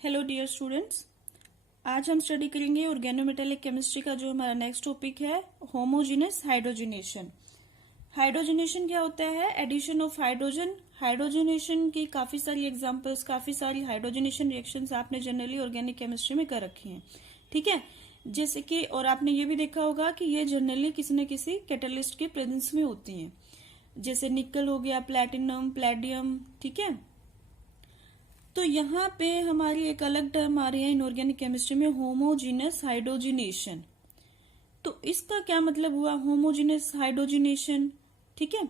Hello dear students, आज हम study करेंगे ऑर्गेनोमेटेलिक केमिस्ट्री का जो हमारा नेक्स्ट टॉपिक है होमोजेनस हाइड्रोजनेशन। हाइड्रोजनेशन क्या होता है? Addition of hydrogen. हाइड्रोजनेशन की काफी सारी एग्जांपल्स, काफी सारी हाइड्रोजनेशन रिएक्शंस आपने जनरली ऑर्गेनिक केमिस्ट्री में कर रखी हैं, ठीक है। जैसे कि और आपने ये भी देखा होगा कि ये जनरली किसी न किसी कैटलिस्ट के प्रेजेंस में होती हैं, जैसे निकल हो गया, प्लैटिनम, प्लेडियम, ठीक है। तो यहाँ पे हमारी एक अलग टर्म आ रही है इनऑर्गेनिक केमिस्ट्री में, होमोजीनस हाइड्रोजिनेशन। तो इसका क्या मतलब हुआ, होमोजीनस हाइड्रोजिनेशन, ठीक है।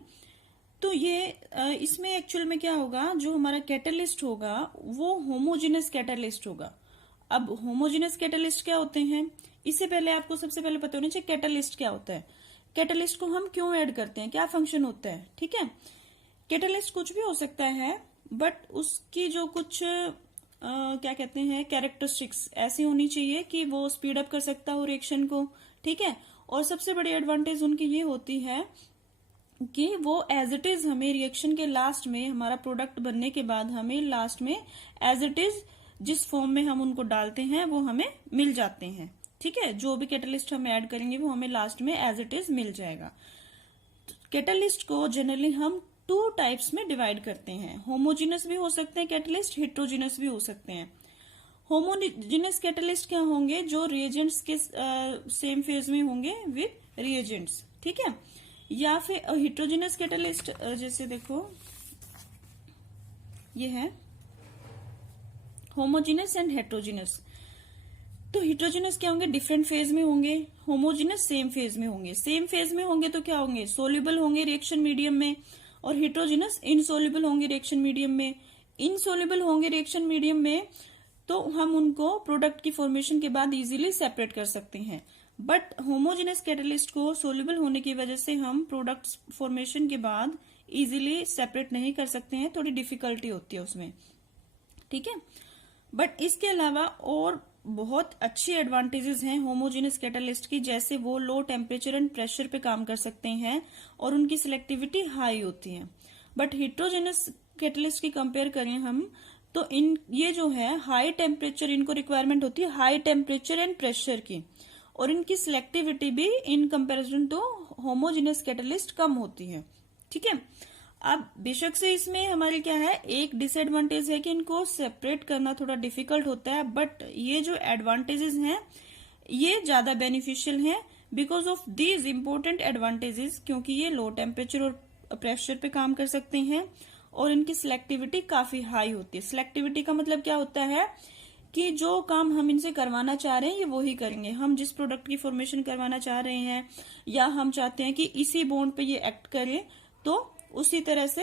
तो ये इसमें एक्चुअल में क्या होगा, जो हमारा कैटलिस्ट होगा वो होमोजीनस कैटलिस्ट होगा। अब होमोजीनस कैटलिस्ट क्या होते हैं, इससे पहले आपको सबसे पहले पता होना चाहिए कैटलिस्ट क्या होता है, कैटलिस्ट को हम क्यों ऐड करते हैं, क्या फंक्शन होता है, ठीक है। कैटलिस्ट कुछ भी हो सकता है, बट उसकी जो कुछ क्या कहते हैं कैरेक्टरिस्टिक्स ऐसी होनी चाहिए कि वो स्पीड अप कर सकता हो रिएक्शन को, ठीक है। और सबसे बड़ी एडवांटेज उनकी ये होती है कि वो एज इट इज हमें रिएक्शन के लास्ट में, हमारा प्रोडक्ट बनने के बाद हमें लास्ट में एज इट इज जिस फॉर्म में हम उनको डालते हैं वो हमें मिल जाते हैं, ठीक है। जो भी कैटलिस्ट हम ऐड करेंगे वो हमें लास्ट में एज इट इज मिल जाएगा। कैटलिस्ट को जनरली हम टू टाइप्स में डिवाइड करते हैं, होमोजीनस भी हो सकते हैं कैटलिस्ट, हेट्रोजीनस भी हो सकते हैं। होमोजीनस कैटलिस्ट क्या होंगे, जो रिएजेंट्स के सेम फेज में होंगे विद रिएजेंट्स, ठीक है। या फिर हेट्रोजीनस कैटलिस्ट, जैसे देखो ये है होमोजीनस एंड हेट्रोजीनस। तो हेट्रोजीनस क्या होंगे, डिफरेंट फेज में होंगे, होमोजीनस सेम फेज में होंगे। सेम फेज में होंगे तो क्या होंगे, सोल्यूबल होंगे रिएक्शन मीडियम में, और हेट्रोजीनस इनसोल्यूबल होंगे रिएक्शन मीडियम में। इनसोल्यूबल होंगे रिएक्शन मीडियम में तो हम उनको प्रोडक्ट की फॉर्मेशन के बाद इजीली सेपरेट कर सकते हैं, बट होमोजेनस कैटलिस्ट को सोल्यूबल होने की वजह से हम प्रोडक्ट फॉर्मेशन के बाद इजीली सेपरेट नहीं कर सकते हैं, थोड़ी डिफिकल्टी होती है उसमें, ठीक है। बट इसके अलावा और बहुत अच्छी एडवांटेजेस हैं होमोजेनस कैटलिस्ट की, जैसे वो लो टेम्परेचर एंड प्रेशर पे काम कर सकते हैं और उनकी सिलेक्टिविटी हाई होती है। बट हेट्रोजेनस कैटलिस्ट की कंपेयर करें हम तो ये जो है हाई टेम्परेचर, इनको रिक्वायरमेंट होती है हाई टेम्परेचर एंड प्रेशर की, और इनकी सिलेक्टिविटी भी in comparison to homogeneous catalyst कम होती है, ठीक है। अब बेशक से इसमें हमारी क्या है, एक डिसएडवांटेज है कि इनको सेपरेट करना थोड़ा डिफिकल्ट होता है, बट ये जो एडवांटेजेस हैं ये ज्यादा बेनिफिशियल हैं because of these important advantages, क्योंकि ये लो टेम्परेचर और प्रेशर पे काम कर सकते हैं और इनकी सिलेक्टिविटी काफी हाई होती है। सिलेक्टिविटी का मतलब क्या होता है कि जो काम हम इनसे करवाना चाह रहे हैं ये वही करेंगे। हम जिस प्रोडक्ट की फॉर्मेशन करवाना चाह रहे हैं या हम चाहते हैं कि इसी बॉन्ड पे ये एक्ट करे तो उसी तरह से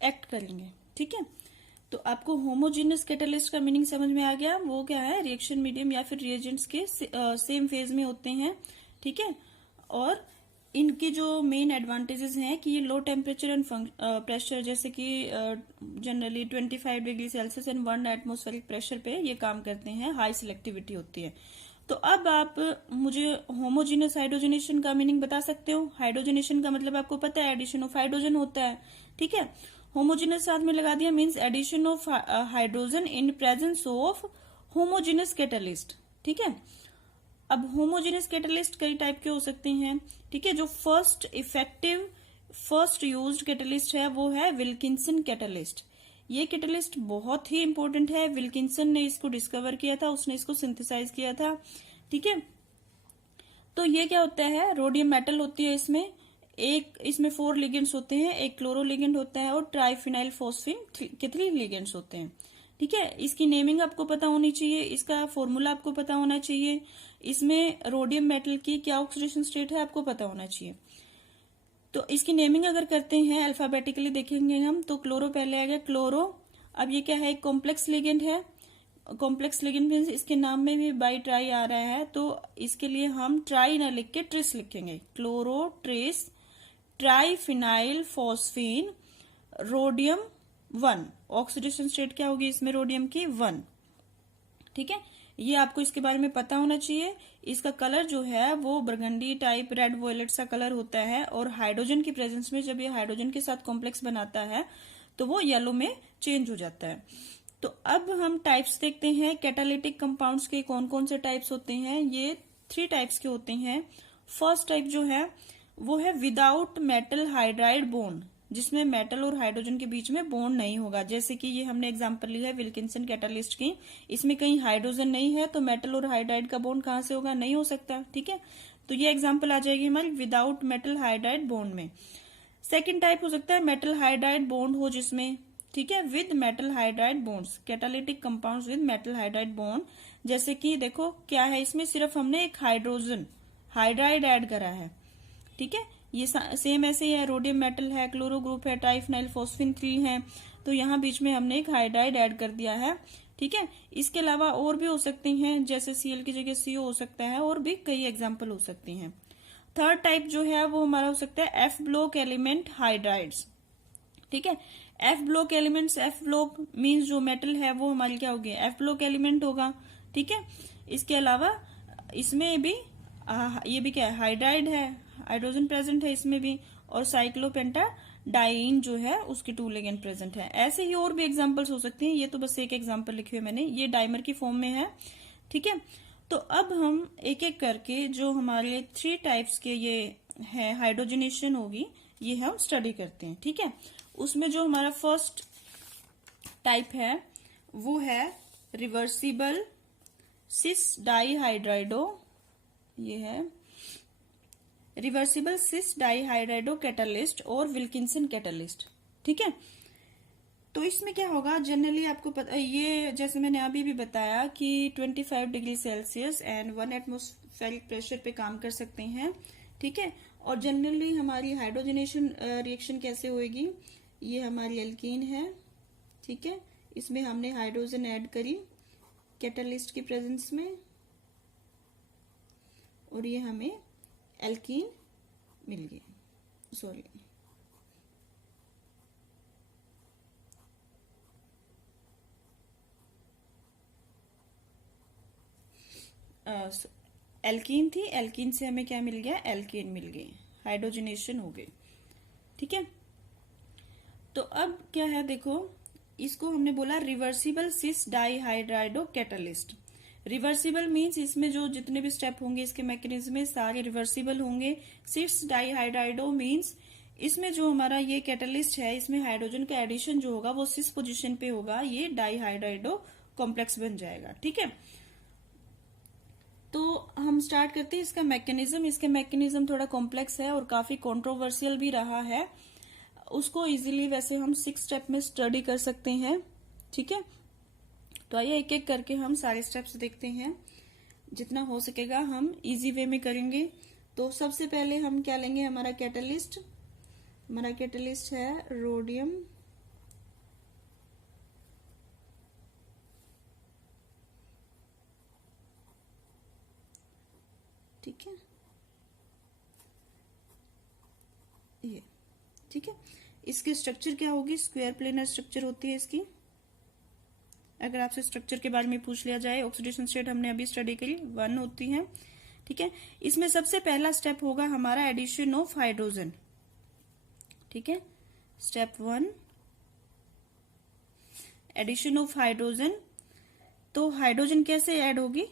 एक्ट करेंगे, ठीक है। तो आपको होमोजेनस कैटलिस्ट का मीनिंग समझ में आ गया, वो क्या है, रिएक्शन मीडियम या फिर रिएजेंट्स के सेम फेज में होते हैं, ठीक है। और इनकी जो मेन एडवांटेजेस हैं कि ये लो टेम्परेचर एंड प्रेशर, जैसे कि generally 25 degree Celsius and 1 atmospheric pressure पे ये काम करते हैं, हाई सिलेक्टिविटी होती है। तो अब आप मुझे होमोजीनस हाइड्रोजनेशन का मीनिंग बता सकते हो। हाइड्रोजनेशन का मतलब आपको पता है एडिशन ऑफ हाइड्रोजन होता है, ठीक है। होमोजीनस साथ में लगा दिया means addition of hydrogen in presence of homogeneous catalyst, ठीक है। अब होमोजेनस कैटलिस्ट कई टाइप के हो सकते हैं, ठीक है। जो फर्स्ट यूज्ड कैटलिस्ट है वो है विल्किंसन कैटलिस्ट। ये कैटलिस्ट बहुत ही इंपॉर्टेंट है, विल्किंसन ने इसको डिस्कवर किया था, उसने इसको सिंथेसाइज किया था, ठीक है। तो ये क्या होता है, रोडियम मेटल होती है इसमें, इसमें 4 लिगेंड्स होते हैं, एक क्लोरो लिगेंड होता है और ट्राइफिनाइल फॉस्फेट के 3 लिगेंड्स होते हैं, ठीक है। इसकी नेमिंग आपको पता होनी चाहिए, इसका फॉर्मूला आपको पता होना चाहिए, इसमें रोडियम मेटल की क्या ऑक्सीडेशन स्टेट है आपको पता होना चाहिए। तो इसकी नेमिंग अगर करते हैं अल्फाबेटिकली देखेंगे हम तो क्लोरो पहले आएगा, क्लोरो। अब ये क्या है, एक कॉम्प्लेक्स लिगेंड है, कॉम्प्लेक्स लिगेंड मीन्स इसके नाम में भी बाई ट्राई आ रहा है, तो इसके लिए हम ट्राई ना लिख के ट्रिस लिखेंगे, chloro tris triphenyl phosphine rhodium 1, oxidation state क्या होगी इसमें रोडियम की 1, ठीक है। ये आपको इसके बारे में पता होना चाहिए। इसका कलर जो है वो बरगंडी टाइप रेड वॉयलेट सा कलर होता है, और हाइड्रोजन की प्रेजेंस में जब ये हाइड्रोजन के साथ कॉम्प्लेक्स बनाता है तो वो येलो में चेंज हो जाता है। तो अब हम टाइप्स देखते हैं कैटालिटिक कंपाउंड्स के कौन कौन से टाइप्स होते हैं। ये 3 टाइप्स के होते हैं। फर्स्ट टाइप जो है वो है विदाउट मेटल हाइड्राइड बॉन्ड, जिसमें मेटल और हाइड्रोजन के बीच में बॉन्ड नहीं होगा। जैसे कि ये हमने एग्जांपल ली है विल्किंसन कैटालिस्ट की, इसमें कहीं हाइड्रोजन नहीं है तो मेटल और हाइड्राइड का बॉन्ड कहां से होगा, नहीं हो सकता। ठीक है, तो ये एग्जांपल आ जाएगी हमारी विदाउट मेटल हाइड्राइड बॉन्ड में। सेकेंड टाइप हो सकता है मेटल हाइड्राइड बॉन्ड हो जिसमें, ठीक है, with metal hydride bonds, catalytic compounds with metal hydride bond. जैसे कि देखो क्या है, इसमें सिर्फ हमने एक हाइड्रोजन हाइड्राइड ऐड करा है। ठीक है, ये सेम ऐसे ही है, रोडियम मेटल है, क्लोरो ग्रुप है, ट्राइफिनाइल फॉस्फिन 3 है, तो यहाँ बीच में हमने एक हाइड्राइड ऐड कर दिया है। ठीक है, इसके अलावा और भी हो सकती हैं, जैसे Cl की जगह CO हो सकता है, और भी कई एग्जाम्पल हो सकती हैं। थर्ड टाइप जो है वो हमारा हो सकता है एफ ब्लॉक एलिमेंट हाइड्राइड्स। ठीक है, F block elements, F block means जो मेटल है वो हमारी क्या होगी, एफ ब्लॉक एलिमेंट होगा। ठीक है, इसके अलावा इसमें भी ये भी क्या है, हाइड्राइड है, हाइड्रोजन प्रेजेंट है इसमें भी, और साइक्लोपेंटाडाइन जो है उसकी 2 लिगेंड प्रेजेंट है। ऐसे ही और भी एग्जांपल्स हो सकती हैं, ये तो बस एक एग्जांपल लिखे हुए मैंने, ये डाइमर की फॉर्म में है। ठीक है, तो अब हम एक एक करके जो हमारे 3 टाइप्स के ये है हाइड्रोजनेशन होगी, ये हम स्टडी करते हैं। ठीक है, उसमें जो हमारा फर्स्ट टाइप है वो है रिवर्सिबल सिस डाईहाइड्राइडो, ये है रिवर्सिबल सिस डाईहाइड्राइडो कैटालिस्ट और विल्किंसन कैटालिस्ट। ठीक है, तो इसमें क्या होगा, जनरली आपको पता, ये जैसे मैंने अभी भी बताया कि 25 degree Celsius and 1 atmospheric pressure पे काम कर सकते हैं। ठीक है, और जनरली हमारी हाइड्रोजनेशन रिएक्शन कैसे होएगी, ये हमारी एल्कीन है। ठीक है, इसमें हमने हाइड्रोजन ऐड करी कैटालिस्ट की प्रेजेंस में, और ये हमें एल्कीन मिल गई, सॉरी एल्कीन थी, एल्कीन से हमें क्या मिल गया, एल्केन मिल गई, हाइड्रोजनेशन हो गई। ठीक है, तो अब क्या है, देखो इसको हमने बोला रिवर्सिबल सिस डाईहाइड्राइडो कैटालिस्ट। रिवर्सिबल मीन्स इसमें जो जितने भी स्टेप होंगे इसके मैकेनिज्म में सारे रिवर्सिबल होंगे। सिस डाईहाइड्राइडो मीन्स इसमें जो हमारा ये कैटालिस्ट है, इसमें हाइड्रोजन का एडिशन जो होगा वो सिस पोजीशन पे होगा, ये डाईहाइड्राइडो कॉम्प्लेक्स बन जाएगा। ठीक है, तो हम स्टार्ट करते हैं इसका मैकेनिज्म। इसके मैकेनिज्म थोड़ा कॉम्प्लेक्स है और काफी कंट्रोवर्शियल भी रहा है, उसको इजीली वैसे हम 6 स्टेप में स्टडी कर सकते हैं। ठीक है, तो आइए एक एक करके हम सारे स्टेप्स देखते हैं, जितना हो सकेगा हम इजी वे में करेंगे। तो सबसे पहले हम क्या लेंगे, हमारा कैटालिस्ट है रोडियम ठीक है, ये ठीक है, इसकी स्ट्रक्चर क्या होगी, स्क्वायर प्लेनर स्ट्रक्चर होती है इसकी। अगर आपसे स्ट्रक्चर के बारे में पूछ लिया जाए, ऑक्सीडेशन स्टेट हमने अभी स्टडी करी 1 होती है। ठीक है, इसमें सबसे पहला स्टेप होगा हमारा एडिशन ऑफ हाइड्रोजन। ठीक है, स्टेप 1 एडिशन ऑफ हाइड्रोजन। तो हाइड्रोजन कैसे ऐड होगी,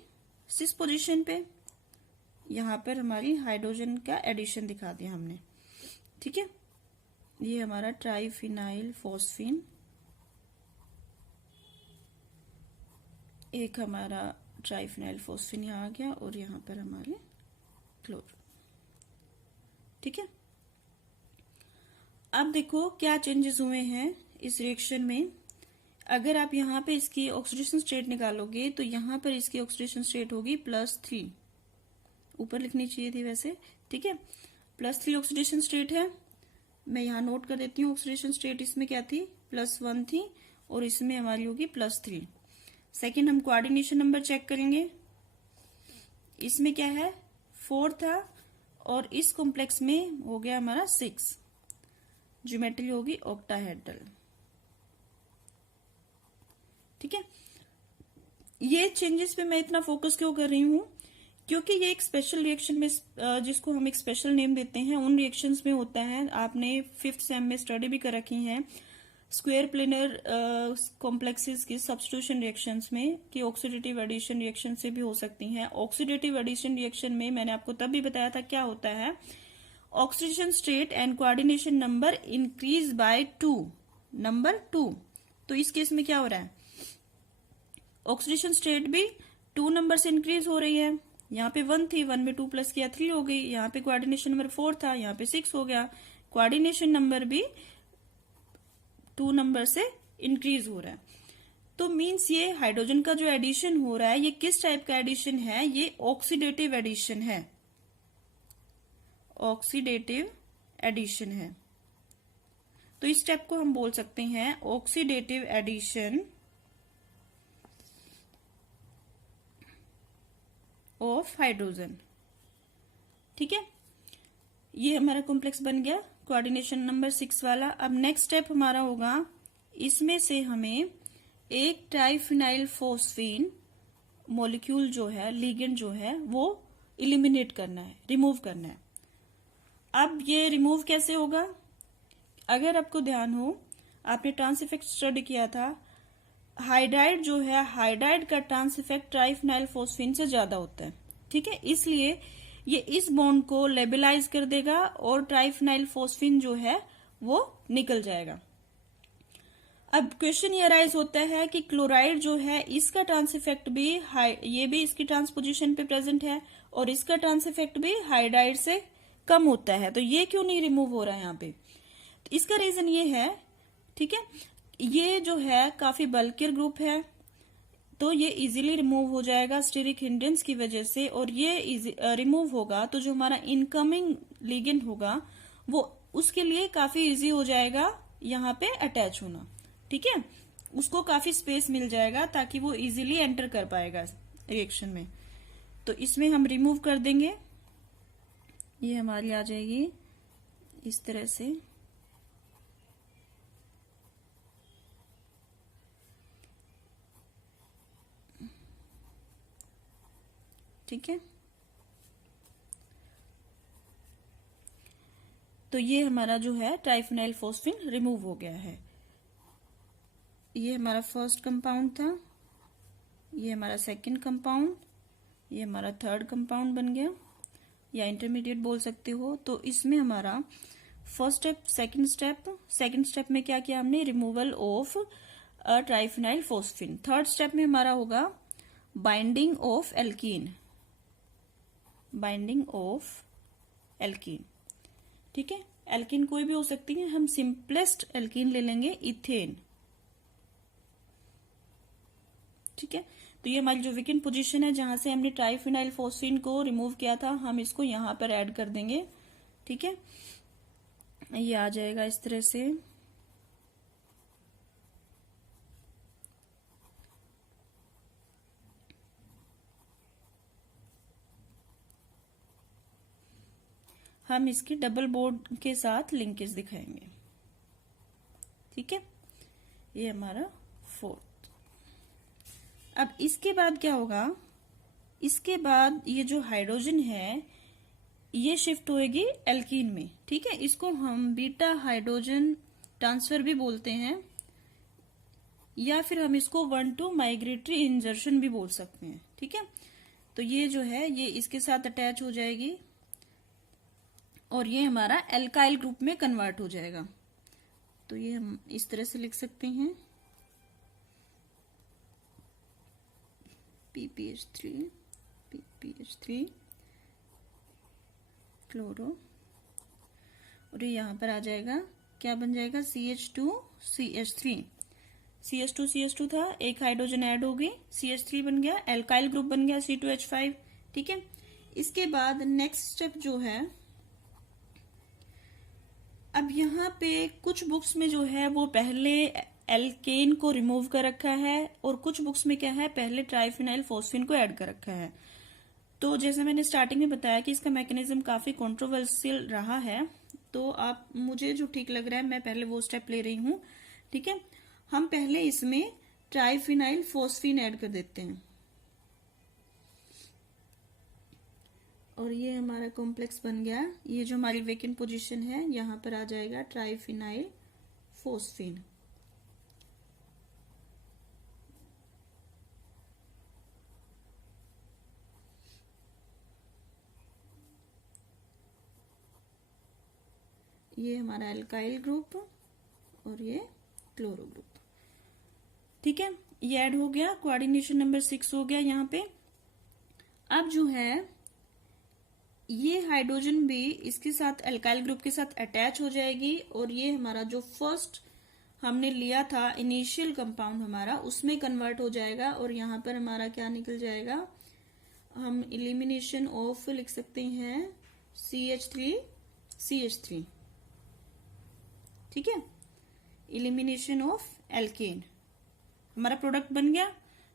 सिस पोजीशन पे, यहां पर हमारी हाइड्रोजन का एडिशन दिखा दिया हमने। ठीक है, ये हमारा ट्राइफिनाइल फॉस्फिन, एक हमारा ट्राइफिनाइल फॉस्फिन यहाँ आ गया, और यहाँ पर हमारे क्लोरो। ठीक है, अब देखो क्या चेंजेस हुए हैं इस रिएक्शन में। अगर आप यहाँ पे इसकी ऑक्सीडेशन स्टेट निकालोगे तो यहाँ पर इसकी ऑक्सीडेशन स्टेट होगी +3, ऊपर लिखनी चाहिए थी वैसे। ठीक है, +3 ऑक्सीडेशन स्टेट है, मैं यहाँ नोट कर देती हूँ। ऑक्सीडेशन स्टेट इसमें क्या थी, +1 थी, और इसमें हमारी होगी +3। सेकेंड हम कोऑर्डिनेशन नंबर चेक करेंगे, इसमें क्या है 4 था, और इस कॉम्प्लेक्स में हो गया हमारा 6, ज्योमेट्री होगी ऑक्टाहेड्रल। ठीक है, ये चेंजेस पे मैं इतना फोकस क्यों कर रही हूँ, क्योंकि ये एक स्पेशल रिएक्शन में, जिसको हम एक स्पेशल नेम देते हैं, उन रिएक्शंस में होता है। आपने 5th सेम में स्टडी भी कर रखी है, स्क्वायर प्लेनर कॉम्प्लेक्सेस की सब्स्टिट्यूशन रिएक्शंस में कि ऑक्सीडेटिव एडिशन रिएक्शन से भी हो सकती हैं। ऑक्सीडेटिव एडिशन रिएक्शन में मैंने आपको तब भी बताया था क्या होता है, oxidation state and coordination number increase by 2, number 2। तो इस केस में क्या हो रहा है, ऑक्सीडेशन स्टेट भी 2 नंबर से इंक्रीज हो रही है। यहाँ पे 1 थी, 1 में 2 प्लस किया 3 हो गई। यहाँ पे कोऑर्डिनेशन नंबर 4 था, यहाँ पे 6 हो गया। कोऑर्डिनेशन नंबर भी 2 नंबर से इंक्रीज हो रहा है। तो मीन्स ये हाइड्रोजन का जो एडिशन हो रहा है ये किस टाइप का एडिशन है, ये ऑक्सीडेटिव एडिशन है, ऑक्सीडेटिव एडिशन है। तो इस स्टेप को हम बोल सकते हैं ऑक्सीडेटिव एडिशन ऑफ हाइड्रोजन। ठीक है, ये हमारा कॉम्प्लेक्स बन गया कोऑर्डिनेशन नंबर 6 वाला। अब नेक्स्ट स्टेप हमारा होगा, इसमें से हमें एक ट्राइफिनाइल फोस्फीन मॉलिक्यूल जो है, लिगेंड जो है, वो इलिमिनेट करना है, रिमूव करना है। अब ये रिमूव कैसे होगा, अगर आपको ध्यान हो, आपने ट्रांस इफेक्ट स्टडी किया था, हाइड्राइड जो है, हाइड्राइड का ट्रांस इफेक्ट ट्राइफिनाइल फोस्फीन से ज्यादा होता है। ठीक है, इसलिए ये इस बॉन्ड को लेबलाइज कर देगा और ट्राइफिनाइल फोस्फीन जो है वो निकल जाएगा। अब क्वेश्चन ये अराइज होता है कि क्लोराइड जो है इसका ट्रांस इफेक्ट भी ये भी इसकी ट्रांसपोजिशन पे प्रेजेंट है और इसका ट्रांस इफेक्ट भी हाइड्राइड से कम होता है, तो ये क्यों नहीं रिमूव हो रहा है यहाँ पे, तो इसका रीजन ये है, ठीक है, ये जो है काफी बल्कियर ग्रुप है, तो ये इजीली रिमूव हो जाएगा स्टेरिक हिंड्रेंस की वजह से, और ये रिमूव होगा तो जो हमारा इनकमिंग लिगेंड होगा वो उसके लिए काफी इजी हो जाएगा यहाँ पे अटैच होना। ठीक है, उसको काफी स्पेस मिल जाएगा ताकि वो इजीली एंटर कर पाएगा रिएक्शन में। तो इसमें हम रिमूव कर देंगे, ये हमारी आ जाएगी इस तरह से। ठीक है, तो ये हमारा जो है ट्राइफिनाइल फोस्फीन रिमूव हो गया है। ये हमारा फर्स्ट कंपाउंड था, ये हमारा सेकंड कंपाउंड, ये हमारा थर्ड कंपाउंड बन गया, या इंटरमीडिएट बोल सकते हो। तो इसमें हमारा फर्स्ट स्टेप, सेकंड स्टेप में क्या किया हमने, removal of triphenyl phosphine. Third step में हमारा होगा binding of alkene, binding of alkene. ठीक है, एल्कीन कोई भी हो सकती है, हम सिंपलेस्ट एल्कीन ले लेंगे, इथेन। ठीक है, तो ये हमारी जो वीकेंड पोजीशन है जहां से हमने ट्राइफिनाइल फोस्फीन को रिमूव किया था, हम इसको यहां पर ऐड कर देंगे। ठीक है, ये आ जाएगा इस तरह से। हम इसकी डबल बॉन्ड के साथ लिंकेज दिखाएंगे। ठीक है, ये हमारा फोर्थ। अब इसके बाद क्या होगा, इसके बाद ये जो हाइड्रोजन है ये शिफ्ट होएगी एल्कीन में। ठीक है, इसको हम बीटा हाइड्रोजन ट्रांसफर भी बोलते हैं, या फिर हम इसको 1-2 माइग्रेटरी इंजर्शन भी बोल सकते हैं। ठीक है, तो ये जो है ये इसके साथ अटैच हो जाएगी और ये हमारा एल्काइल ग्रुप में कन्वर्ट हो जाएगा। तो ये हम इस तरह से लिख सकते हैं, PPH3 क्लोरो, और ये यहां पर आ जाएगा, क्या बन जाएगा, CH2CH3 था, एक हाइड्रोजन ऐड हो गई, CH3 बन गया, एल्काइल ग्रुप बन गया C2H5। ठीक है, इसके बाद नेक्स्ट स्टेप जो है, अब यहाँ पे कुछ बुक्स में जो है वो पहले एल्केन को रिमूव कर रखा है और कुछ बुक्स में क्या है, पहले ट्राइफिनाइल फोस्फीन को ऐड कर रखा है। तो जैसे मैंने स्टार्टिंग में बताया कि इसका मैकेनिज्म काफी कंट्रोवर्शियल रहा है, तो आप मुझे जो ठीक लग रहा है मैं पहले वो स्टेप ले रही हूं। ठीक है, हम पहले इसमें ट्राइफिनाइल फोस्फीन ऐड कर देते हैं और ये हमारा कॉम्प्लेक्स बन गया। ये जो हमारी वेकेंट पोजीशन है यहाँ पर आ जाएगा ट्राइफिनाइल फोस्फीन। ये हमारा एल्काइल ग्रुप और ये क्लोरो ग्रुप। ठीक है, ये ऐड हो गया, कोऑर्डिनेशन नंबर 6 हो गया यहाँ पे। अब जो है ये हाइड्रोजन भी इसके साथ एल्काइल ग्रुप के साथ अटैच हो जाएगी और ये हमारा जो फर्स्ट हमने लिया था इनिशियल कंपाउंड हमारा उसमें कन्वर्ट हो जाएगा और यहाँ पर हमारा क्या निकल जाएगा, हम एलिमिनेशन ऑफ लिख सकते हैं CH3 ठीक है, एलिमिनेशन ऑफ एल्केन हमारा प्रोडक्ट बन गया।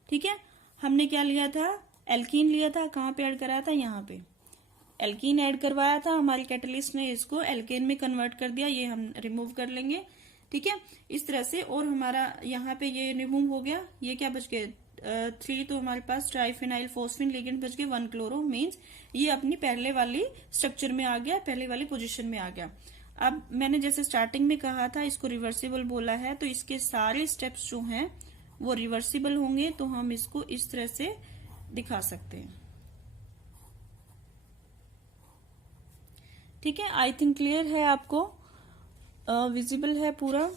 ठीक है, हमने क्या लिया था, एल्कीन लिया था, कहाँ पे ऐड कराया था, यहाँ पे एल्कीन ऐड करवाया था, हमारी कैटलिस्ट ने इसको एल्केन में कन्वर्ट कर दिया, ये हम रिमूव कर लेंगे। ठीक है, इस तरह से, और हमारा यहाँ पे ये रिमूव हो गया, ये क्या बच गए 3, तो हमारे पास ट्राइफिनाइल फोस्फिन लिगेंड बच गए 1 क्लोरो, मीन्स ये अपनी पहले वाली स्ट्रक्चर में आ गया, पहले वाली पोजीशन में आ गया। अब मैंने जैसे स्टार्टिंग में कहा था इसको रिवर्सिबल बोला है, तो इसके सारे स्टेप्स जो हैं वो रिवर्सिबल होंगे, तो हम इसको इस तरह से दिखा सकते हैं। ठीक है, आई थिंक क्लियर है आपको, विजिबल है पूरा।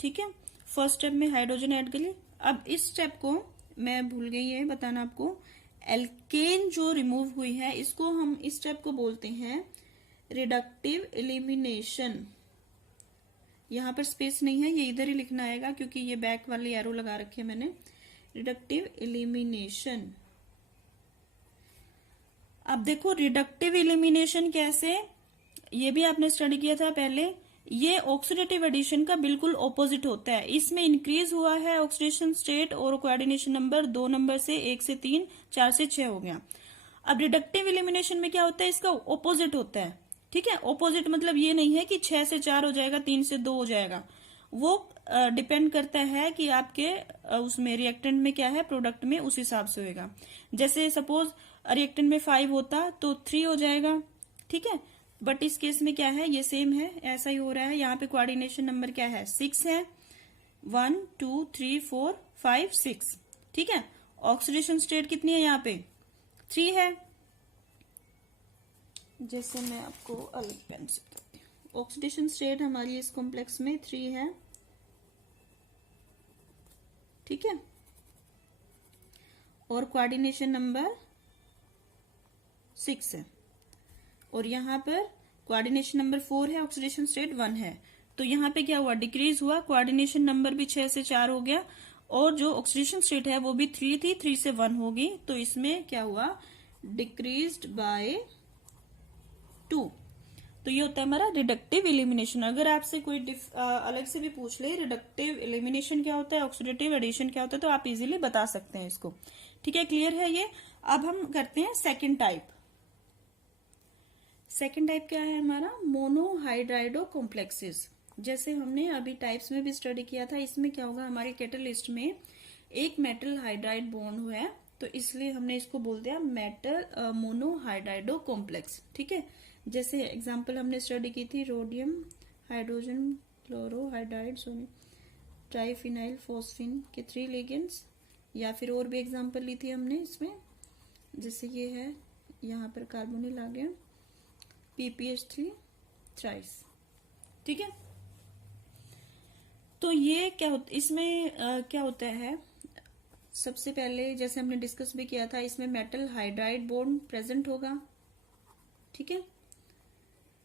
ठीक है, फर्स्ट स्टेप में हाइड्रोजन ऐड कर लिया। अब इस स्टेप को मैं भूल गई है बताना आपको, एल्केन जो रिमूव हुई है इसको हम इस स्टेप को बोलते हैं रिडक्टिव एलिमिनेशन। यहां पर स्पेस नहीं है, ये इधर ही लिखना आएगा क्योंकि ये बैक वाली एरो लगा रखी है मैंने, रिडक्टिव एलिमिनेशन। अब देखो रिडक्टिव एलिमिनेशन कैसे, ये भी आपने स्टडी किया था पहले, ये ऑक्सीडेटिव एडिशन का बिल्कुल ऑपोजिट होता है। इसमें इंक्रीज हुआ है ऑक्सीडेशन स्टेट और कोऑर्डिनेशन नंबर 2 नंबर से 1 से 3, 4 से 6 हो गया। अब रिडक्टिव एलिमिनेशन में क्या होता है, इसका ऑपोजिट होता है। ठीक है, ऑपोजिट मतलब ये नहीं है कि 6 से 4 हो जाएगा, 3 से 2 हो जाएगा, वो डिपेंड करता है कि आपके उसमें रिएक्टेंट में क्या है, प्रोडक्ट में, उस हिसाब से होगा। जैसे सपोज रिएक्टेंट में 5 होता तो 3 हो जाएगा। ठीक है, बट इस केस में क्या है, ये सेम है, ऐसा ही हो रहा है। यहाँ पे कोऑर्डिनेशन नंबर क्या है, 6 है, 1 2 3 4 5 6। ठीक है, ऑक्सीडेशन स्टेट कितनी है यहाँ पे, 3 है। जैसे मैं आपको अलग पेन से बताती हूँ, ऑक्सीडेशन स्टेट हमारी इस कॉम्प्लेक्स में 3 है। ठीक है, और कोऑर्डिनेशन नंबर 6 है, और यहाँ पर कोऑर्डिनेशन नंबर 4 है, ऑक्सीडेशन स्टेट 1 है। तो यहाँ पे क्या हुआ, डिक्रीज हुआ, कोऑर्डिनेशन नंबर भी 6 से 4 हो गया, और जो ऑक्सीडेशन स्टेट है वो भी 3 थी, 3 से 1 होगी, तो इसमें क्या हुआ, डिक्रीज्ड बाय 2। तो ये होता है हमारा रिडक्टिव एलिमिनेशन। अगर आपसे कोई अलग से भी पूछ ले रिडक्टिव एलिमिनेशन क्या होता है, ऑक्सीडेटिव एडिशन क्या होता है, तो आप इजीली बता सकते हैं इसको। ठीक है, क्लियर है ये। अब हम करते हैं सेकेंड टाइप। सेकेंड टाइप क्या है हमारा, मोनोहाइड्राइडो कॉम्प्लेक्सेस। जैसे हमने अभी टाइप्स में भी स्टडी किया था, इसमें क्या होगा, हमारे कैटलिस्ट में एक मेटल हाइड्राइड बॉन्ड है, तो इसलिए हमने इसको बोल दिया मेटल मोनोहाइड्राइडो कॉम्प्लेक्स। ठीक है, जैसे एग्जांपल हमने स्टडी की थी rhodium hydrogen क्लोरोहाइड्राइड Soni triphenyl phosphine के 3 लिगेंड्स, या फिर और भी एग्जांपल ली थी हमने इसमें, जैसे ये है, यहाँ पर कार्बोनिल आ गया, PPH3 थ्राइस। ठीक है, तो ये क्या होता, इसमें क्या होता है, सबसे पहले जैसे हमने डिस्कस भी किया था, इसमें मेटल हाइड्राइड बॉन्ड प्रेजेंट होगा। ठीक है,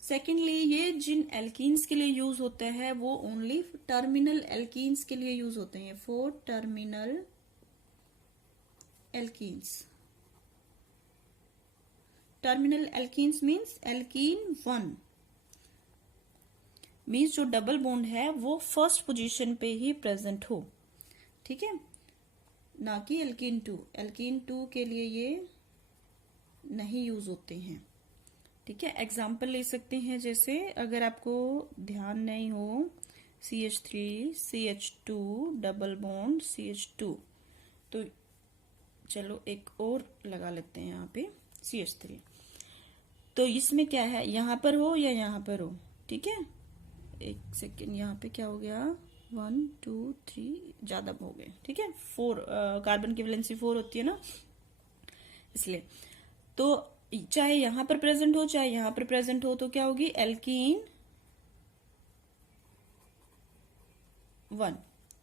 सेकेंडली ये जिन एल्कीन्स के लिए यूज होता है वो ओनली टर्मिनल एल्कीन्स के लिए यूज होते हैं, 4 terminal alkenes. Terminal alkenes means alkene 1 means जो डबल बॉन्ड है वो फर्स्ट पोजीशन पे ही प्रेजेंट हो। ठीक है, ना कि एल्कीन 2। एल्कीन 2 के लिए ये नहीं यूज होते हैं। ठीक है, एग्जाम्पल ले सकते हैं, जैसे अगर आपको ध्यान नहीं हो, CH3 CH2 double bond CH2, तो चलो एक और लगा लेते हैं यहाँ पे CH3। तो इसमें क्या है, यहां पर हो या यहां पर हो। ठीक है, एक सेकेंड, यहाँ पे क्या हो गया, 1 2 3 ज्यादा हो गए। ठीक है, 4 कार्बन की वैलेंसी 4 होती है ना, इसलिए। तो चाहे यहां पर प्रेजेंट हो चाहे यहां पर प्रेजेंट हो, तो क्या होगी, एल्कीन 1।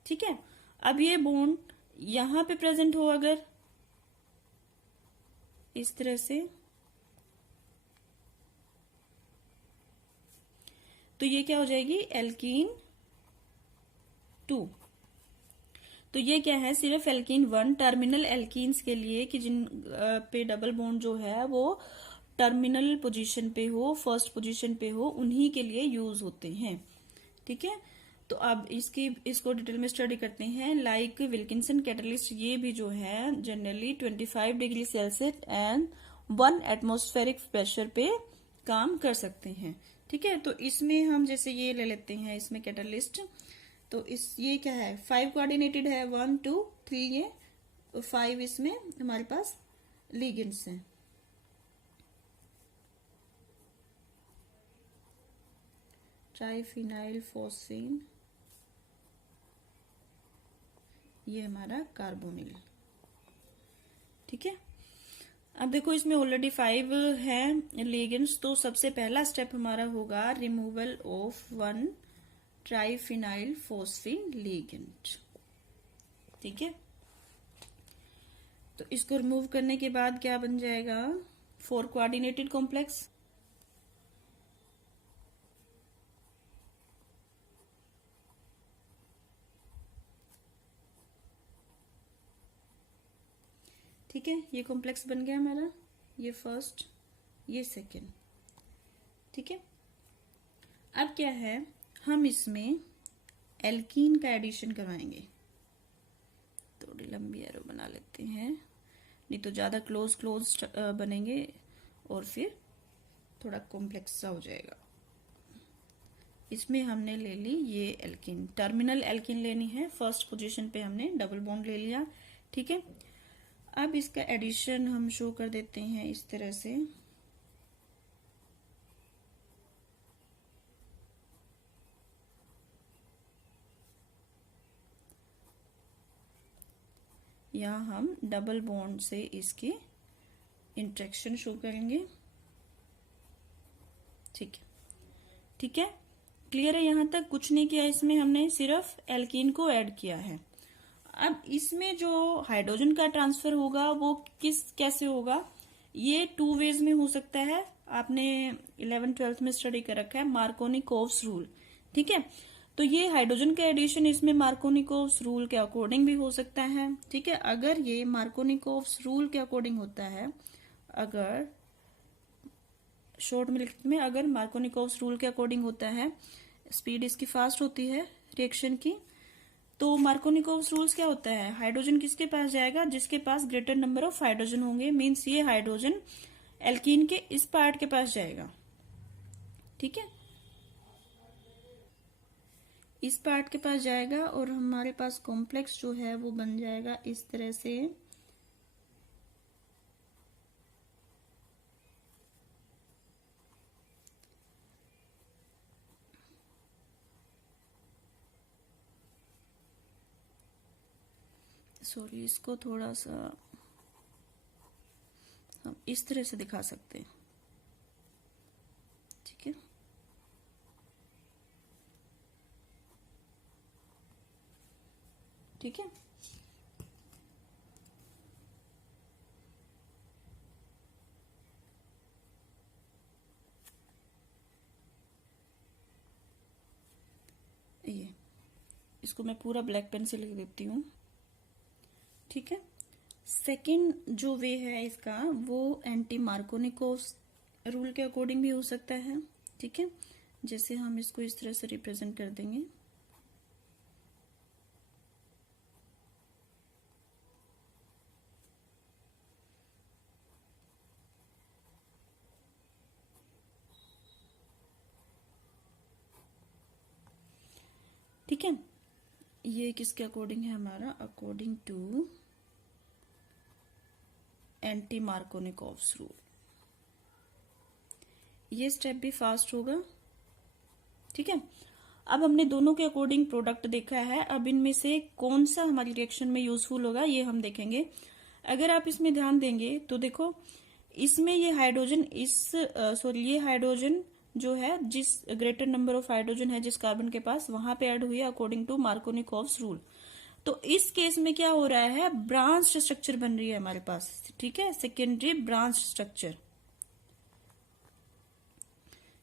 ठीक है, अब ये बॉन्ड यहां पे प्रेजेंट हो अगर इस तरह से, तो ये क्या हो जाएगी, एल्कीन 2। तो ये क्या है, सिर्फ एल्कीन 1 टर्मिनल एल्कीन्स के लिए कि जिन पे डबल बॉन्ड जो है वो टर्मिनल पोजीशन पे हो, फर्स्ट पोजीशन पे हो, उन्हीं के लिए यूज होते हैं। ठीक है, तो अब इसको डिटेल में स्टडी करते हैं। लाइक विल्किंसन कैटलिस्ट, ये भी जो है generally 25 degree Celsius and 1 atmospheric pressure पे काम कर सकते हैं। ठीक है, तो इसमें हम जैसे ये ले लेते हैं, इसमें कैटलिस्ट, तो ये क्या है, 5 कोऑर्डिनेटेड है, 1 2 3, ये 5 इसमें हमारे पास लिगेंड्स हैं। ट्राइफिनाइल फॉस्फेन, ये हमारा कार्बोनिल। ठीक है, अब देखो इसमें ऑलरेडी 5 है लिगेंड्स, तो सबसे पहला स्टेप हमारा होगा रिमूवल ऑफ 1 ट्राइफिनाइल फॉस्फेन लिगेंड। ठीक है, तो इसको रिमूव करने के बाद क्या बन जाएगा, 4 कोऑर्डिनेटेड कॉम्प्लेक्स। ठीक है, ये कॉम्प्लेक्स बन गया हमारा, ये फर्स्ट, ये सेकेंड। ठीक है, अब क्या है, हम इसमें एल्कीन का एडिशन करवाएंगे। थोड़ी लंबी एरो बना लेते हैं, नहीं तो ज्यादा क्लोज बनेंगे और फिर थोड़ा कॉम्प्लेक्स सा हो जाएगा। इसमें हमने ले ली ये एल्कीन, टर्मिनल एल्कीन लेनी है, फर्स्ट पोजीशन पे हमने डबल बॉन्ड ले लिया। ठीक है, अब इसका एडिशन हम शो कर देते हैं इस तरह से। यहाँ हम डबल बॉन्ड से इसकी इंटरेक्शन शो करेंगे। ठीक है, ठीक है, क्लियर है, यहां तक कुछ नहीं किया इसमें, हमने सिर्फ एल्कीन को ऐड किया है। अब इसमें जो हाइड्रोजन का ट्रांसफर होगा वो कैसे होगा, ये 2 वेज में हो सकता है। आपने 11th-12th में स्टडी कर रखा है मार्कोनिकोव्स रूल। ठीक है, तो ये हाइड्रोजन का एडिशन इसमें मार्कोनिकोव्स रूल के अकॉर्डिंग भी हो सकता है। ठीक है, अगर ये मार्कोनिकोव्स रूल के अकॉर्डिंग होता है, अगर शॉर्ट में लिखने में, अगर मार्कोनिकोव्स रूल के अकॉर्डिंग होता है, स्पीड इसकी फास्ट होती है रिएक्शन की, तो मार्कोनिकोव्स रूल्स क्या होता है, हाइड्रोजन किसके पास जाएगा, जिसके पास ग्रेटर नंबर ऑफ हाइड्रोजन होंगे, मीन्स ये हाइड्रोजन एल्कीन के इस पार्ट के पास जाएगा। ठीक है, इस पार्ट के पास जाएगा और हमारे पास कॉम्प्लेक्स जो है वो बन जाएगा इस तरह से। सॉरी, इसको थोड़ा सा हम इस तरह से दिखा सकते हैं। ठीक है, ठीक है, ये इसको मैं पूरा ब्लैक पेन से लिख देती हूँ। ठीक है, सेकंड जो वे है इसका, वो एंटी मार्कोनिकोव्स रूल के अकॉर्डिंग भी हो सकता है। ठीक है, जैसे हम इसको इस तरह से रिप्रेजेंट कर देंगे। ठीक है, ये किसके अकॉर्डिंग है हमारा, according to anti Markovnikov's rule. ये स्टेप भी फास्ट होगा। ठीक है, अब हमने दोनों के अकॉर्डिंग प्रोडक्ट देखा है, अब इनमें से कौन सा हमारी रिएक्शन में यूजफुल होगा ये हम देखेंगे। अगर आप इसमें ध्यान देंगे तो देखो, इसमें ये हाइड्रोजन ये हाइड्रोजन जो है जिस ग्रेटर नंबर ऑफ हाइड्रोजन है जिस कार्बन के पास वहां पे ऐड हुई है अकॉर्डिंग टू मार्कोनिकोव्स रूल। तो इस केस में क्या हो रहा है, ब्रांच स्ट्रक्चर बन रही है हमारे पास, ठीक है, सेकेंडरी ब्रांच स्ट्रक्चर।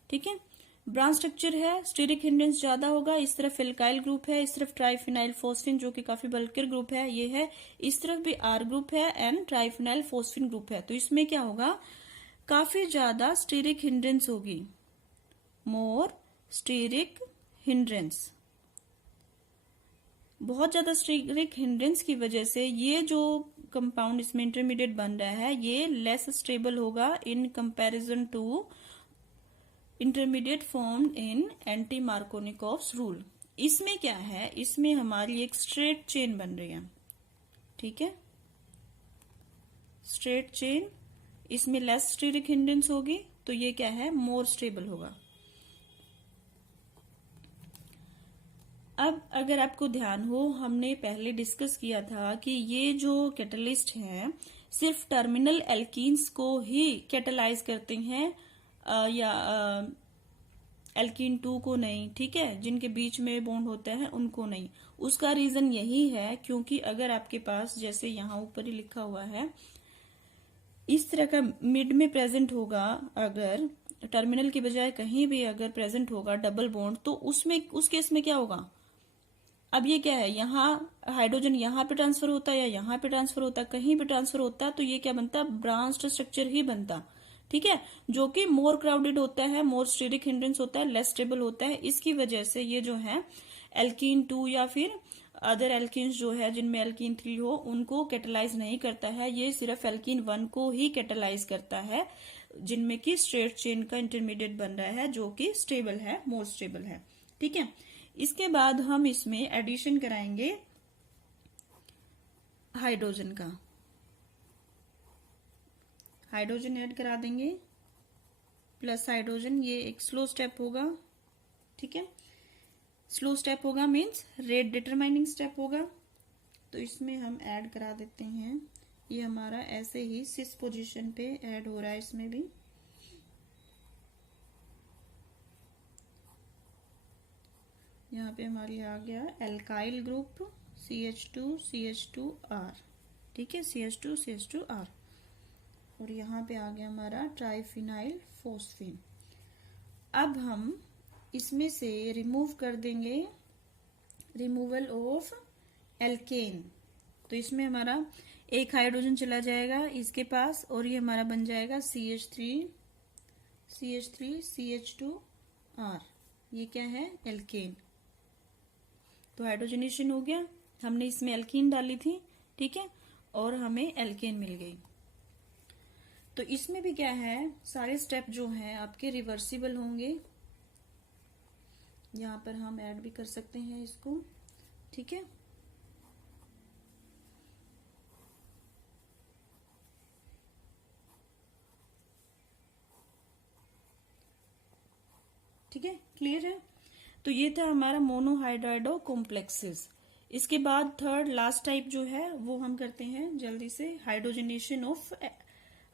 ठीक है, ब्रांच स्ट्रक्चर है, स्टीरिक हिंड्रेंस ज्यादा होगा, इस तरफ एल्काइल ग्रुप है, इस तरफ ट्राइफिनाइल फोस्फिन जो कि काफी बल्कियर ग्रुप है ये है, इस तरफ भी आर ग्रुप है एंड ट्राइफिनाइल फोस्फिन ग्रुप है। तो इसमें क्या होगा, काफी ज्यादा स्टीरिक हिंड्रेंस होगी, मोर स्टीरिक हिंड्रेंस। बहुत ज्यादा स्टीरिक हिंड्रेंस की वजह से ये जो कंपाउंड इसमें इंटरमीडिएट बन रहा है ये लेस स्टेबल होगा in comparison to intermediate formed in anti Markovnikov's rule. इसमें क्या है, इसमें हमारी एक स्ट्रेट चेन बन रही है, ठीक है, स्ट्रेट चेन, इसमें लेस स्टीरिक हिंड्रेंस होगी तो ये क्या है, मोर स्टेबल होगा। अब अगर आपको ध्यान हो, हमने पहले डिस्कस किया था कि ये जो कैटलिस्ट है सिर्फ टर्मिनल एल्कीन्स को ही कैटलाइज करते हैं या एल्कीन 2 को नहीं, ठीक है, जिनके बीच में बॉन्ड होता है उनको नहीं। उसका रीजन यही है क्योंकि अगर आपके पास जैसे यहाँ ऊपर ही लिखा हुआ है इस तरह का मिड में प्रेजेंट होगा, अगर टर्मिनल की बजाय कहीं भी अगर प्रेजेंट होगा डबल बॉन्ड तो उसमें उस केस में क्या होगा, अब ये क्या है, यहाँ हाइड्रोजन यहाँ पे ट्रांसफर होता है या यहाँ पे ट्रांसफर होता है, कहीं पे ट्रांसफर होता है तो ये क्या बनता, ब्रांच्ड स्ट्रक्चर ही बनता, ठीक है, जो कि मोर क्राउडेड होता है, मोर स्टीरिक हिंड्रेंस होता है, लेस स्टेबल होता है। इसकी वजह से ये जो है एल्कीन 2 या फिर अदर एल्कीन्स जो है जिनमें एल्कीन 3 हो उनको कैटलाइज नहीं करता है, ये सिर्फ एल्कीन 1 को ही कैटलाइज करता है जिनमें की स्ट्रेट चेन का इंटरमीडिएट बन रहा है जो कि स्टेबल है, मोर स्टेबल है, ठीक है। इसके बाद हम इसमें एडिशन कराएंगे हाइड्रोजन का, हाइड्रोजन ऐड करा देंगे प्लस हाइड्रोजन, ये एक स्लो स्टेप होगा, ठीक है, स्लो स्टेप होगा मीन्स रेट डिटरमाइनिंग स्टेप होगा। तो इसमें हम ऐड करा देते हैं, ये हमारा ऐसे ही सिस पोजीशन पे ऐड हो रहा है, इसमें भी यहाँ पे हमारी आ गया एल्काइल ग्रुप CH2CH2R, ठीक है, CH2CH2R, और यहाँ पे आ गया हमारा ट्राइफिनाइल फोस्फिन। अब हम इसमें से रिमूव कर देंगे रिमूवल ऑफ एल्केन, तो इसमें हमारा एक हाइड्रोजन चला जाएगा इसके पास और ये हमारा बन जाएगा CH3CH2R, ये क्या है, एल्केन। तो हाइड्रोजनेशन हो गया, हमने इसमें एल्कीन डाली थी, ठीक है, और हमें एल्केन मिल गई। तो इसमें भी क्या है, सारे स्टेप जो हैं आपके रिवर्सिबल होंगे, यहाँ पर हम ऐड भी कर सकते हैं इसको, ठीक है। ठीक है, क्लियर है। तो ये था हमारा मोनोहाइड्राइडो कॉम्प्लेक्सेस। इसके बाद थर्ड लास्ट टाइप जो है वो हम करते हैं जल्दी से,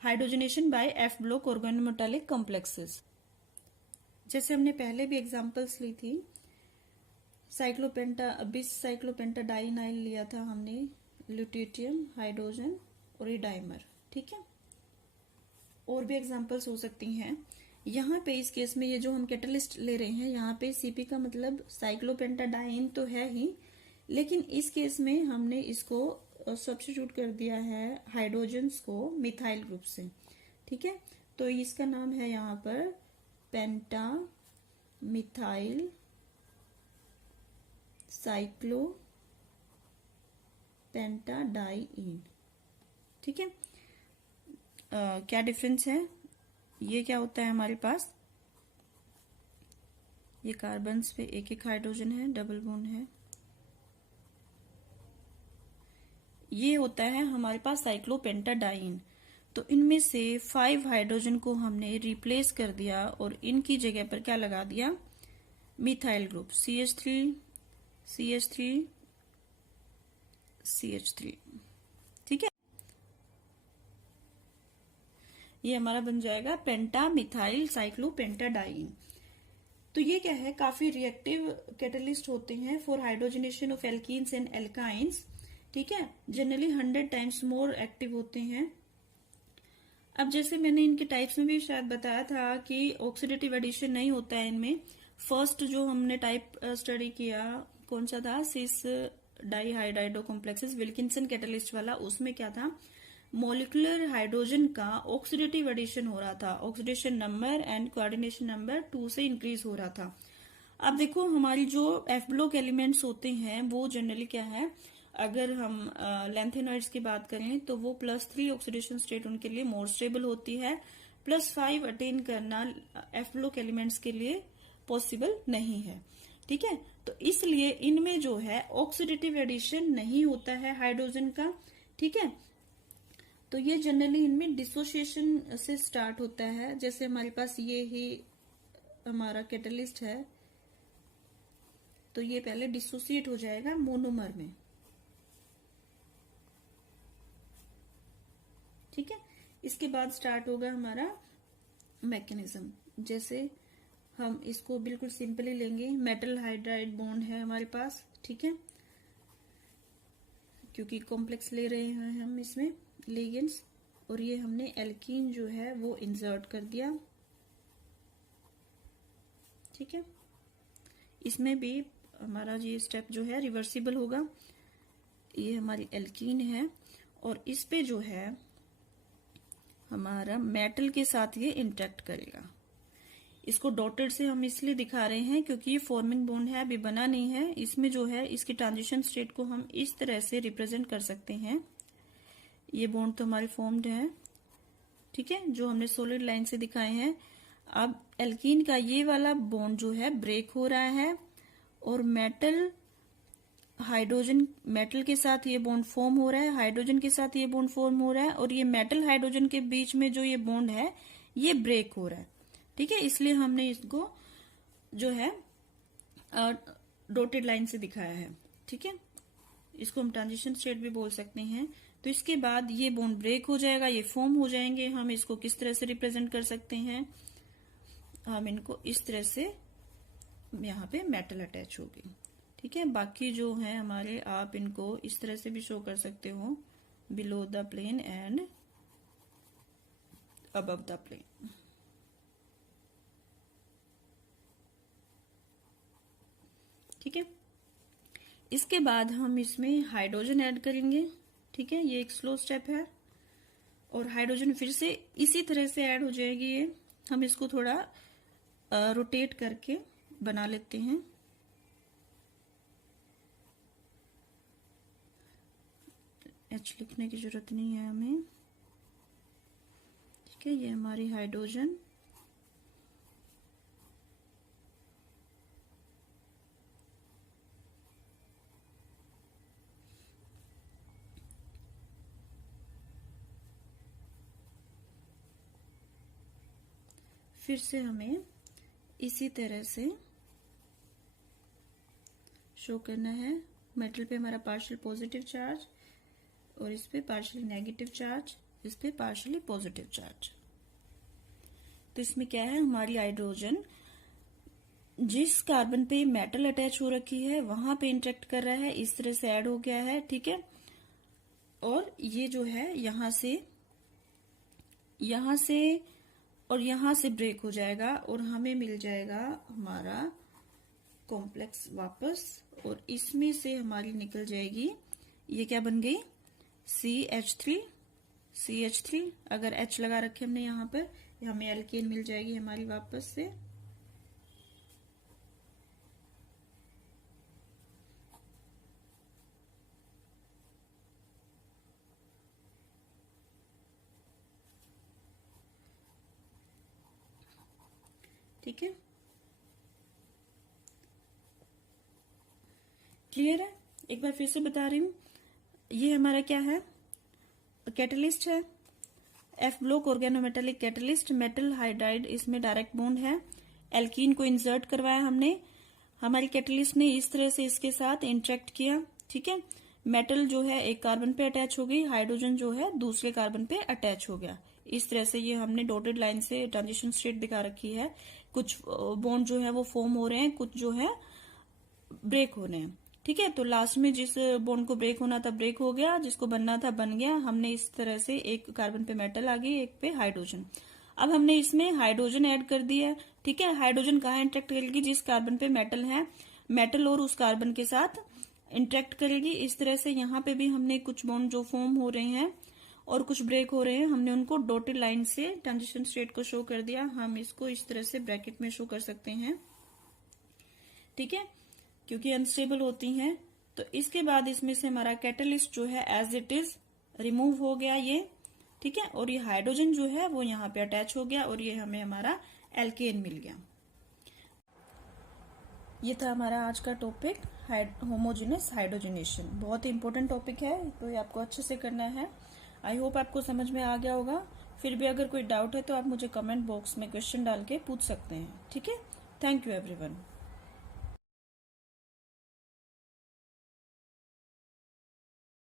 hydrogenation by f block organometallic complexes. जैसे हमने पहले भी एग्जांपल्स ली थी, साइक्लोपेंटाडाइनाइल लिया था हमने, ल्यूटेटियम, हाइड्रोजन और ये डाइमर, ठीक है, और भी एग्जांपल्स हो सकती हैं। यहाँ पे इस केस में ये जो हम कैटलिस्ट ले रहे हैं, यहाँ पे सीपी का मतलब साइक्लोपेंटाडाइन तो है ही, लेकिन इस केस में हमने इसको सब्स्टिट्यूट कर दिया है हाइड्रोजन्स को मिथाइल ग्रुप से, ठीक है। तो इसका नाम है यहाँ पर पेंटा मिथाइल साइक्लोपेंटाडाइन, ठीक है। क्या डिफरेंस है, ये क्या होता है हमारे पास, ये कार्बन्स पे एक एक हाइड्रोजन है, डबल बॉन्ड है, ये होता है हमारे पास साइक्लोपेंटाडाइन। तो इनमें से 5 हाइड्रोजन को हमने रिप्लेस कर दिया और इनकी जगह पर क्या लगा दिया, मिथाइल ग्रुप CH3 ठीक है। ये हमारा बन जाएगा पेंटा मिथाइल साइक्लोपेंटाडाइन। तो ये क्या है, काफी रिएक्टिव कैटलिस्ट होते हैं for hydrogenation of alkenes and alkynes, ठीक है, जनरली 100 टाइम्स मोर एक्टिव होते हैं। अब जैसे मैंने इनके टाइप्स में भी शायद बताया था कि ऑक्सीडेटिव एडिशन नहीं होता है इनमें। फर्स्ट जो हमने टाइप स्टडी किया कौन सा था, सिस डाइहाइड्राइडो कॉम्प्लेक्सेस, विल्किंसन कैटलिस्ट वाला, उसमें क्या था, मॉलिक्यूलर हाइड्रोजन का ऑक्सीडेटिव एडिशन हो रहा था, oxidation number and coordination number 2 से इंक्रीज हो रहा था। अब देखो हमारी जो एफ ब्लॉक एलिमेंट्स होते हैं वो जनरली क्या है, अगर हम लैंथेनॉइड्स की बात करें तो वो +3 ऑक्सीडेशन स्टेट उनके लिए मोर स्टेबल होती है, +5 अटेन करना एफ ब्लॉक एलिमेंट्स के लिए पॉसिबल नहीं है, ठीक है। तो इसलिए इनमें जो है ऑक्सीडेटिव एडिशन नहीं होता है हाइड्रोजन का, ठीक है। तो ये जनरली इनमें डिसोसिएशन से स्टार्ट होता है। जैसे हमारे पास ये ही हमारा कैटलिस्ट है, तो ये पहले डिसोसिएट हो जाएगा मोनोमर में, ठीक है। इसके बाद स्टार्ट होगा हमारा मैकेनिज्म। जैसे हम इसको बिल्कुल सिंपली लेंगे, मेटल हाइड्राइड बॉन्ड है हमारे पास, ठीक है, क्योंकि कॉम्प्लेक्स ले रहे हैं हम इसमें लिगेंड्स, और ये हमने एल्कीन जो है वो इंसर्ट कर दिया, ठीक है। इसमें भी हमारा ये स्टेप जो है रिवर्सिबल होगा। ये हमारी एल्कीन है और इस पे जो है हमारा मेटल के साथ ये इंटरेक्ट करेगा। इसको डॉटेड से हम इसलिए दिखा रहे हैं क्योंकि ये फॉर्मिंग बॉन्ड है, अभी बना नहीं है। इसमें जो है इसकी ट्रांजिशन स्टेट को हम इस तरह से रिप्रेजेंट कर सकते हैं। ये बॉन्ड तो हमारे फॉर्म्ड है, ठीक है, जो हमने सॉलिड लाइन से दिखाए हैं। अब एल्कीन का ये वाला बॉन्ड जो है ब्रेक हो रहा है और मेटल हाइड्रोजन, मेटल के साथ ये बॉन्ड फॉर्म हो रहा है, हाइड्रोजन के साथ ये बॉन्ड फॉर्म हो रहा है, और ये मेटल हाइड्रोजन के बीच में जो ये बॉन्ड है ये ब्रेक हो रहा है, ठीक है। इसलिए हमने इसको जो है डॉटेड लाइन से दिखाया है, ठीक है। इसको हम ट्रांजिशन स्टेट भी बोल सकते हैं। तो इसके बाद ये बॉन्ड ब्रेक हो जाएगा, ये फॉर्म हो जाएंगे। हम इसको किस तरह से रिप्रेजेंट कर सकते हैं, हम इनको इस तरह से, यहाँ पे मेटल अटैच होगी, ठीक है। बाकी जो है हमारे, आप इनको इस तरह से भी शो कर सकते हो, below the plane and above the plane, ठीक है। इसके बाद हम इसमें हाइड्रोजन ऐड करेंगे, ठीक है। ये एक स्लो स्टेप है और हाइड्रोजन फिर से इसी तरह से ऐड हो जाएगी। ये हम इसको थोड़ा रोटेट करके बना लेते हैं, एच लिखने की जरूरत नहीं है हमें, ठीक है। ये हमारी हाइड्रोजन, फिर से हमें इसी तरह से शो करना है। मेटल पे हमारा पार्शियल पॉजिटिव चार्ज और इस पे पार्शियली नेगेटिव चार्ज, इस पे पार्शियली पॉजिटिव चार्ज। तो इसमें क्या है, हमारी हाइड्रोजन जिस कार्बन पे मेटल अटैच हो रखी है वहां पे इंटरेक्ट कर रहा है, इस तरह से ऐड हो गया है, ठीक है। और ये जो है यहां से और यहां से ब्रेक हो जाएगा और हमें मिल जाएगा हमारा कॉम्प्लेक्स वापस, और इसमें से हमारी निकल जाएगी, ये क्या बन गई, CH3। अगर H लगा रखे हमने यहाँ पर, हमें एल्केन मिल जाएगी हमारी वापस से। ठीक है, क्लियर है। एक बार फिर से बता रही हूं, ये हमारा क्या है, कैटलिस्ट है, F block organometallic catalyst, metal hydride, इसमें डायरेक्ट बॉन्ड है, एल्कीन को इंसर्ट करवाया हमने, हमारी कैटलिस्ट ने इस तरह से इसके साथ इंटरेक्ट किया, ठीक है। मेटल जो है एक कार्बन पे अटैच हो गई, हाइड्रोजन जो है दूसरे कार्बन पे अटैच हो गया। इस तरह से ये हमने डॉटेड लाइन से ट्रांजिशन स्टेट दिखा रखी है कुछ बॉन्ड जो है वो फॉर्म हो रहे हैं, कुछ जो है ब्रेक हो रहे हैं। ठीक है, तो लास्ट में जिस बॉन्ड को ब्रेक होना था ब्रेक हो गया, जिसको बनना था बन गया। हमने इस तरह से एक कार्बन पे मेटल आ गई, एक पे हाइड्रोजन। अब हमने इसमें हाइड्रोजन ऐड कर दिया। ठीक है, हाइड्रोजन कहाँ इंटरेक्ट करेगी? जिस कार्बन पे मेटल है, मेटल और उस कार्बन के साथ इंटरेक्ट करेगी। इस तरह से यहाँ पे भी हमने कुछ बॉन्ड जो फॉर्म हो रहे हैं और कुछ ब्रेक हो रहे हैं, हमने उनको डॉटेड लाइन से ट्रांजिशन स्टेट को शो कर दिया। हम इसको इस तरह से ब्रैकेट में शो कर सकते हैं। ठीक है, क्योंकि अनस्टेबल होती हैं। तो इसके बाद इसमें से हमारा कैटलिस्ट जो है एज इट इज रिमूव हो गया ये। ठीक है, और ये हाइड्रोजन जो है वो यहाँ पे अटैच हो गया और ये हमें हमारा एल्केन मिल गया। ये था हमारा आज का टॉपिक, होमोजेनस हाइड्रोजनेशन। बहुत ही इंपॉर्टेंट टॉपिक है, तो ये आपको अच्छे से करना है। आई होप आपको समझ में आ गया होगा। फिर भी अगर कोई डाउट है तो आप मुझे कमेंट बॉक्स में क्वेश्चन डाल के पूछ सकते हैं। ठीक है, थैंक यू एवरीवन।